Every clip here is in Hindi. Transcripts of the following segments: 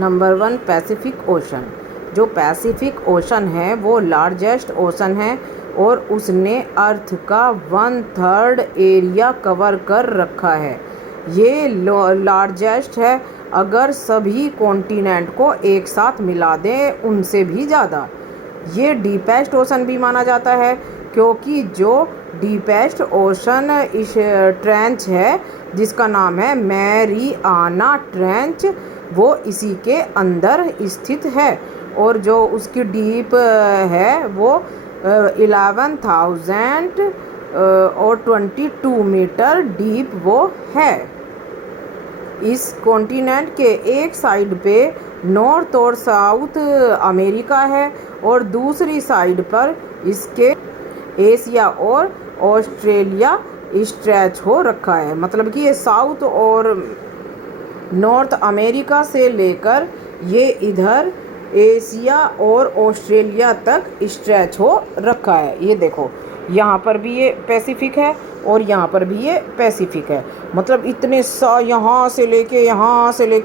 Number 1 Pacific ocean. जो पैसिफिक ओशन है वो लार्जेस्ट ओशन है और उसने अर्थ का 1/3 एरिया कवर कर रखा है। ये लार्जेस्ट है, अगर सभी कॉन्टिनेंट को एक साथ मिला दें उनसे भी ज़्यादा। ये डीपेस्ट ओशन भी माना जाता है क्योंकि जो डीपेस्ट ओशन इस ट्रेंच है जिसका नाम है मैरियाना ट्रेंच, वो इसी के अंदर स्थित है और जो उसकी डीप है वो 11,000 और 22 मीटर डीप वो है। इस कॉन्टिनेंट के एक साइड पे नॉर्थ और साउथ अमेरिका है और दूसरी साइड पर इसके एशिया और ऑस्ट्रेलिया स्ट्रेच हो रखा है। मतलब कि ये साउथ और नॉर्थ अमेरिका से लेकर ये इधर एशिया और ऑस्ट्रेलिया तक स्ट्रेच हो रखा है। ये देखो, यहाँ पर भी ये पैसिफिक है और यहाँ पर भी ये पैसिफिक है। मतलब इतने यहाँ से लेके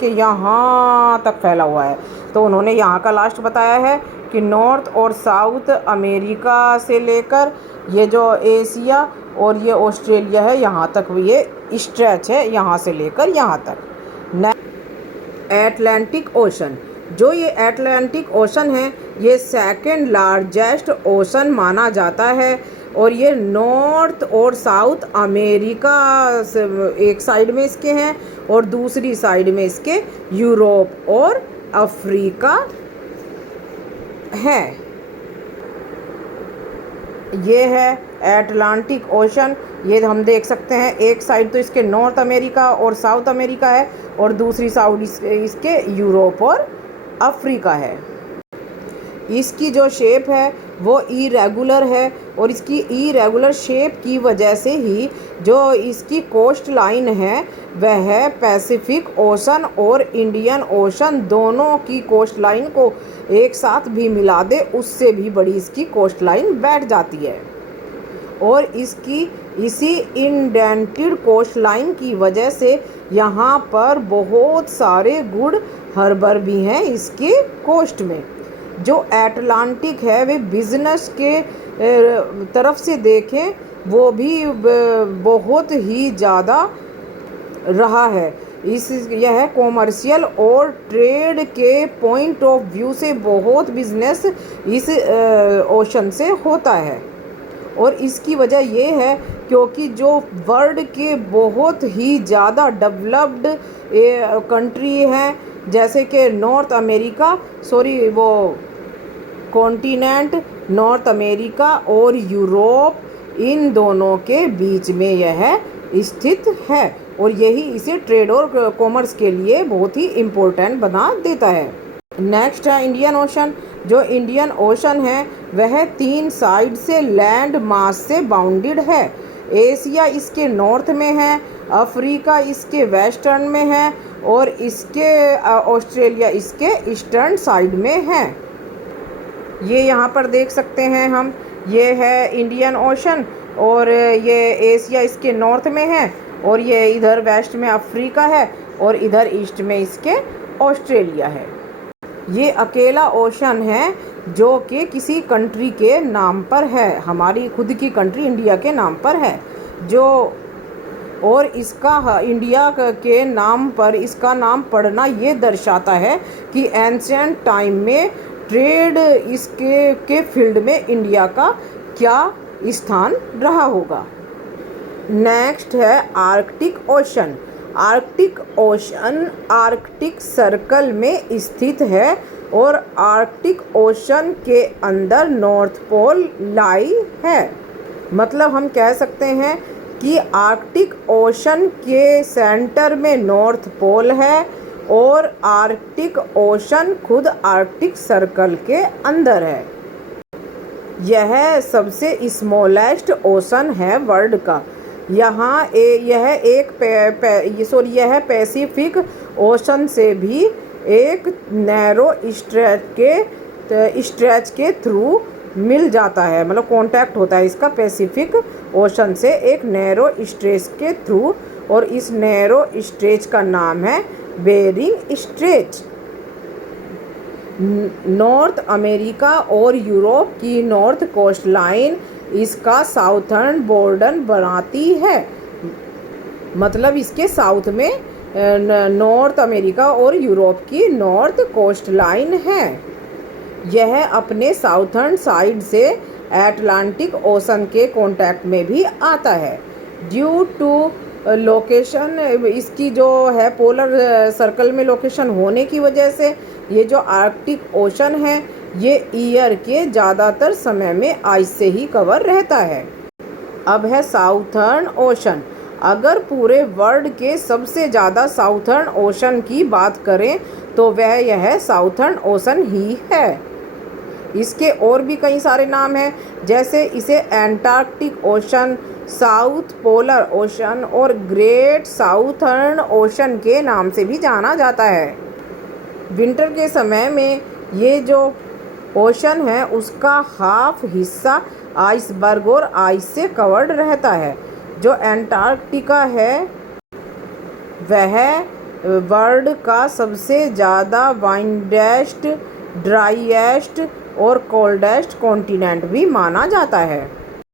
यहाँ तक फैला हुआ है। तो उन्होंने यहाँ का लास्ट बताया है कि नॉर्थ और साउथ अमेरिका से लेकर ये जो एशिया और ये ऑस्ट्रेलिया है यहाँ तक ये स्ट्रेच है, यहाँ से लेकर यहाँ तक। Atlantic ocean. जो ये एटलांटिक ओशन है ये सेकंड लार्जेस्ट ओशन माना जाता है और ये नॉर्थ और साउथ अमेरिका से एक साइड में इसके हैं और दूसरी साइड में इसके यूरोप और अफ्रीका है। ये है एटलांटिक ओशन। ये हम देख सकते हैं, एक साइड तो इसके नॉर्थ अमेरिका और साउथ अमेरिका है और दूसरी साइड इसके यूरोप और अफ्रीका है। इसकी जो शेप है वो इरेगुलर है और इसकी इरेगुलर शेप की वजह से ही जो इसकी कोस्ट लाइन है वह पैसिफिक ओशन और इंडियन ओशन दोनों की कोस्ट लाइन को एक साथ भी मिला दे उससे भी बड़ी इसकी कोस्ट लाइन बैठ जाती है। और इसकी इसी इंडेंटेड कोस्ट लाइन की वजह से यहाँ पर बहुत सारे गुड हार्बर भी हैं इसके कोस्ट में। जो एटलांटिक है वे बिजनेस के तरफ से देखें वो भी बहुत ही ज़्यादा रहा है। यह कॉमर्शियल और ट्रेड के पॉइंट ऑफ व्यू से बहुत बिजनेस इस ओशन से होता है। और इसकी वजह ये है क्योंकि जो वर्ल्ड के बहुत ही ज़्यादा डेवलप्ड कंट्री हैं जैसे कि नॉर्थ अमेरिका वो कॉन्टिनेंट नॉर्थ अमेरिका और यूरोप, इन दोनों के बीच में यह स्थित है और यही इसे ट्रेड और कॉमर्स के लिए बहुत ही इम्पोर्टेंट बना देता है। नेक्स्ट है इंडियन ओशन। जो इंडियन ओशन है वह 3 साइड से लैंड मास से बाउंडेड है। एशिया इसके नॉर्थ में है, अफ्रीका इसके वेस्टर्न में है और इसके ऑस्ट्रेलिया इसके ईस्टर्न साइड में है। ये यहाँ पर देख सकते हैं हम, ये है इंडियन ओशन और ये एशिया इसके नॉर्थ में है और ये इधर वेस्ट में अफ्रीका है और इधर ईस्ट में इसके ऑस्ट्रेलिया है। ये अकेला ओशन है जो कि किसी कंट्री के नाम पर है, हमारी खुद की कंट्री इंडिया के नाम पर है। जो और इसका इंडिया के नाम पर इसका नाम पड़ना ये दर्शाता है कि एंशिएंट टाइम में ट्रेड के फील्ड में इंडिया का क्या स्थान रहा होगा। नेक्स्ट है Arctic ocean. Arctic ocean Arctic circle में स्थित है और आर्कटिक ओशन के अंदर नॉर्थ पोल लाई है। मतलब हम कह सकते हैं कि आर्कटिक ओशन के सेंटर में नॉर्थ पोल है और आर्कटिक ओशन खुद आर्कटिक सर्कल के अंदर है। यह सबसे स्मॉलेस्ट ओशन है वर्ल्ड का। यह पैसिफिक ओशन से भी एक नैरो स्ट्रेच के थ्रू मिल जाता है। मतलब कांटेक्ट होता है इसका पैसिफिक ओशन से एक नैरो स्ट्रेच के थ्रू और इस नैरो स्ट्रेच का नाम है बेरिंग स्ट्रेच। नॉर्थ अमेरिका और यूरोप की नॉर्थ कोस्ट लाइन इसका साउथर्न बॉर्डर बनाती है। मतलब इसके साउथ में नॉर्थ अमेरिका और यूरोप की नॉर्थ कोस्ट लाइन है। यह अपने साउथर्न साइड से अटलांटिक ओशन के कांटेक्ट में भी आता है। ड्यू टू लोकेशन, इसकी जो है पोलर सर्कल में लोकेशन होने की वजह से ये जो आर्कटिक ओशन है ये ईयर के ज़्यादातर समय में आइस से ही कवर रहता है। अब है साउथर्न ओशन। अगर पूरे वर्ल्ड के सबसे ज़्यादा साउथर्न ओशन की बात करें तो वह यह साउथर्न ओशन ही है। इसके और भी कई सारे नाम हैं, जैसे इसे Antarctic ocean, south polar ocean और ग्रेट साउथर्न ओशन के नाम से भी जाना जाता है। विंटर के समय में ये जो ओशन है उसका हाफ हिस्सा आइसबर्ग और आइस से कवर्ड रहता है। जो एंटार्क्टिका है वह वर्ल्ड का सबसे ज़्यादा वाइंडेस्ट, ड्राईएस्ट और कोल्डेस्ट कॉन्टिनेंट भी माना जाता है।